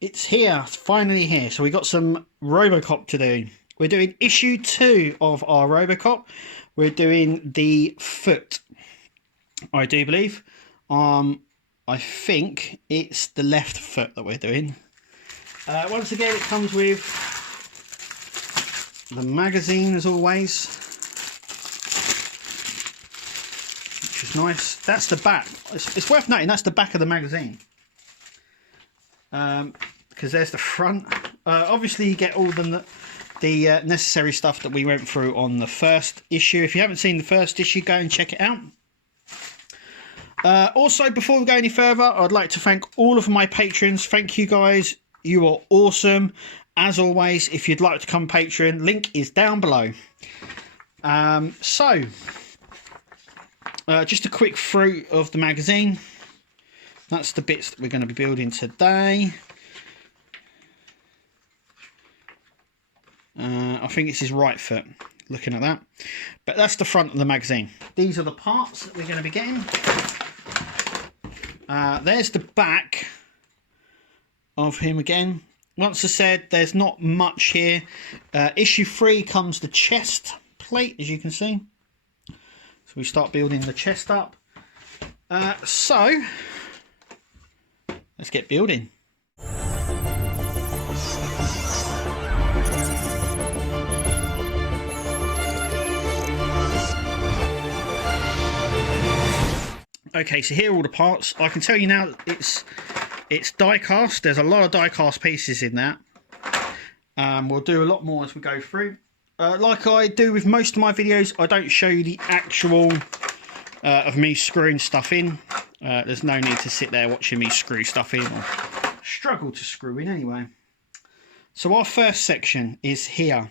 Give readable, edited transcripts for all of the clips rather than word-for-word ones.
It's here, it's finally here. So we got some RoboCop to do. We're doing issue 2 of our RoboCop. We're doing the foot, I do believe. I think it's the left foot that we're doing. Once again, it comes with the magazine as always, which is nice. That's the back. It's worth noting that's the back of the magazine. Because there's the front. Obviously you get all the necessary stuff that we went through on the first issue. If you haven't seen the first issue, go and check it out. Also, before we go any further, I'd like to thank all of my patrons. Thank you guys, you are awesome. As always, if you'd like to become a patron, link is down below. Just a quick through of the magazine. That's the bits that we're going to be building today. I think it's his right foot, looking at that. But that's the front of the magazine. These are the parts that we're going to be getting. There's the back of him again. Once I said, there's not much here. Issue 3 comes the chest plate, as you can see. So we start building the chest up. So let's get building. Okay, so here are all the parts. I can tell you now it's die cast. There's a lot of die cast pieces in that. We'll do a lot more as we go through. Like I do with most of my videos, I don't show you the actual of me screwing stuff in. There's no need to sit there watching me screw stuff in, or struggle to screw in anyway. So our first section is here.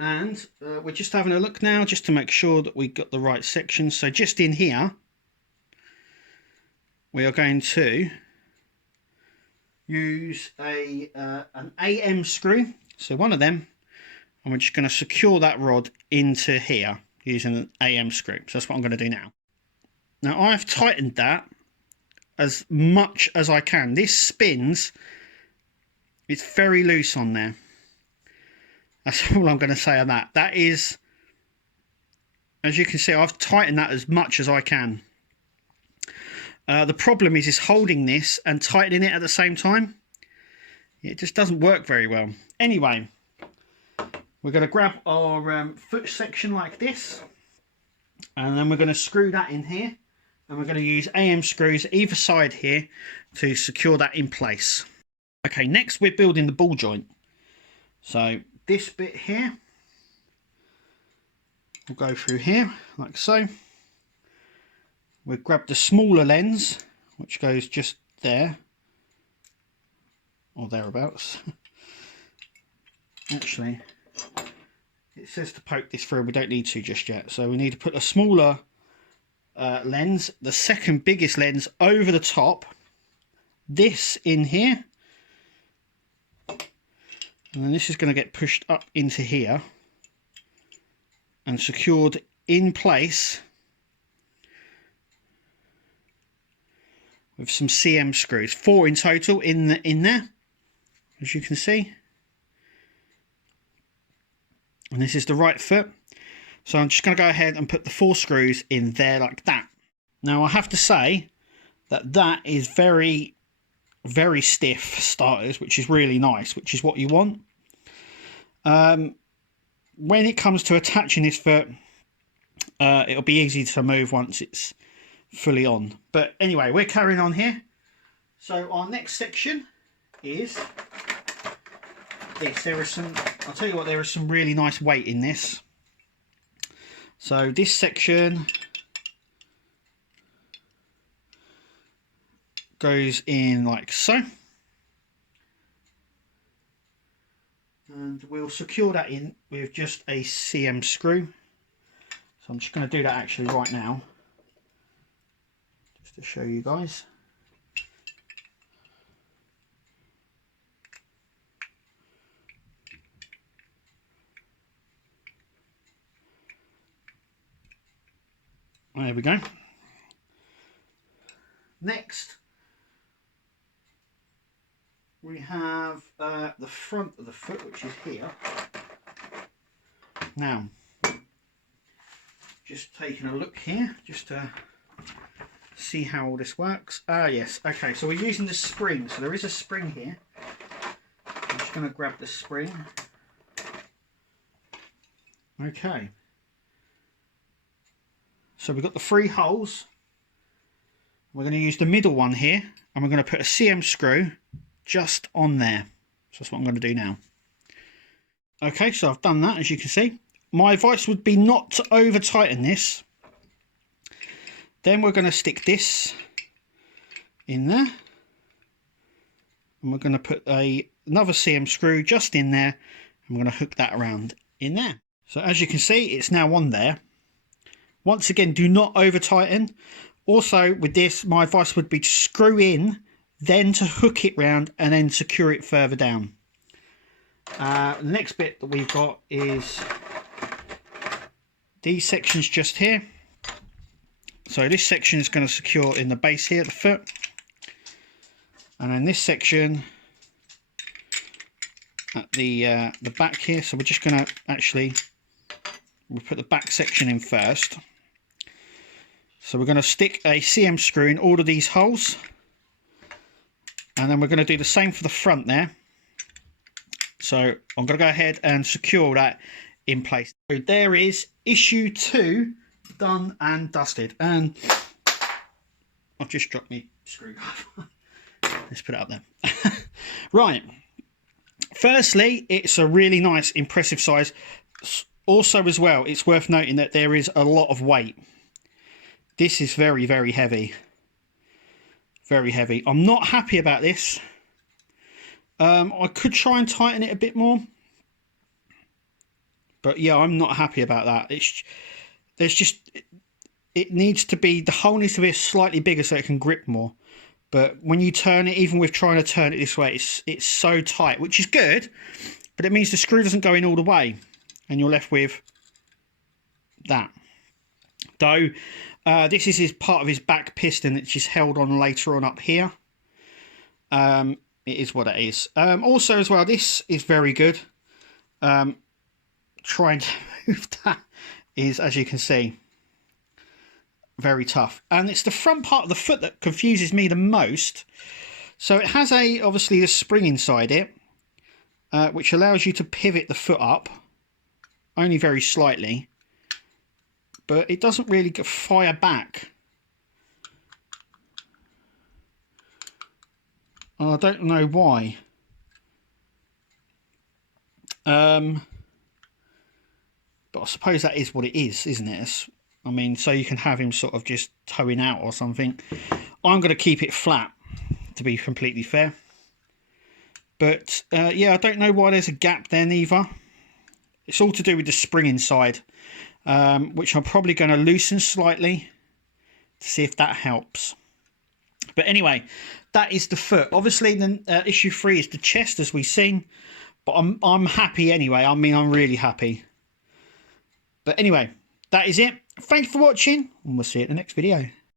And we're just having a look now just to make sure that we got the right section. So just in here, we are going to use an AM screw. So one of them, and we're just going to secure that rod into here using an AM screw. So that's what I'm going to do now. Now I've tightened that as much as I can. This spins, it's very loose on there. That's all I'm going to say on that. That is, as you can see, I've tightened that as much as I can. The problem is holding this and tightening it at the same time. It just doesn't work very well. Anyway, we're going to grab our foot section like this. And then we're going to screw that in here. And we're going to use AM screws either side here to secure that in place. Okay, next we're building the ball joint. So this bit here will go through here like so. We'll grab the smaller lens, which goes just there or thereabouts. Actually, it says to poke this through. We don't need to just yet, so we need to put a smaller lens, the second biggest lens, over the top, this in here. And then this is going to get pushed up into here and secured in place with some CM screws. 4 in total in there, as you can see. And this is the right foot. So I'm just going to go ahead and put the 4 screws in there like that. Now I have to say that is very, very stiff for starters, which is really nice, which is what you want. When it comes to attaching this foot, it'll be easy to move once it's fully on. But anyway, we're carrying on here. So our next section is this. I'll tell you what, there is some really nice weight in this. So this section goes in like so. And we'll secure that in with just a CM screw. So I'm just going to do that actually right now, just to show you guys. There we go. Next, we have the front of the foot, which is here. Now, just taking a look here, just to see how all this works. Yes, okay, so we're using the spring. So there is a spring here. I'm just going to grab the spring. Okay. So we've got the 3 holes. We're going to use the middle one here, and we're going to put a CM screw just on there. So that's what I'm going to do now. Okay, so I've done that, as you can see. My advice would be not to over tighten this. Then we're going to stick this in there. And we're going to put another CM screw just in there. And we're going to hook that around in there. So as you can see, it's now on there. Once again, do not over tighten. Also with this, my advice would be to screw in, then to hook it round and then secure it further down. The next bit that we've got is these sections just here. So this section is going to secure in the base here at the foot. And then this section at the back here. So we're just going to we'll put the back section in first. So we're going to stick a CM screw in all of these holes. And then we're going to do the same for the front there. So I'm going to go ahead and secure that in place. So there is issue 2 done and dusted. And I've just dropped my screwdriver. Let's put it up there. Right. Firstly, it's a really nice, impressive size. Also as well, it's worth noting that there is a lot of weight. This is very, very heavy. Very heavy. I'm not happy about this. I could try and tighten it a bit more. But yeah, I'm not happy about that. It needs to be, the hole needs to be slightly bigger so it can grip more. But when you turn it, even with trying to turn it this way, it's so tight, which is good. But it means the screw doesn't go in all the way. And you're left with that. Though, this is part of his back piston, which is held on later on up here. It is what it is. Also as well, this is very good. Trying to move that is, as you can see, very tough. And it's the front part of the foot that confuses me the most. So it has obviously the spring inside it, which allows you to pivot the foot up, only very slightly. But it doesn't really fire back. I don't know why. But I suppose that is what it is, isn't it? I mean, so you can have him sort of just towing out or something. I'm going to keep it flat, to be completely fair. But, yeah, I don't know why there's a gap there neither. It's all to do with the spring inside, which I'm probably going to loosen slightly to see if that helps. But anyway, that is the foot. Obviously, then issue 3 is the chest, as we've seen. But I'm happy anyway. I mean, I'm really happy. But anyway, that is it. Thanks for watching, and we'll see you at the next video.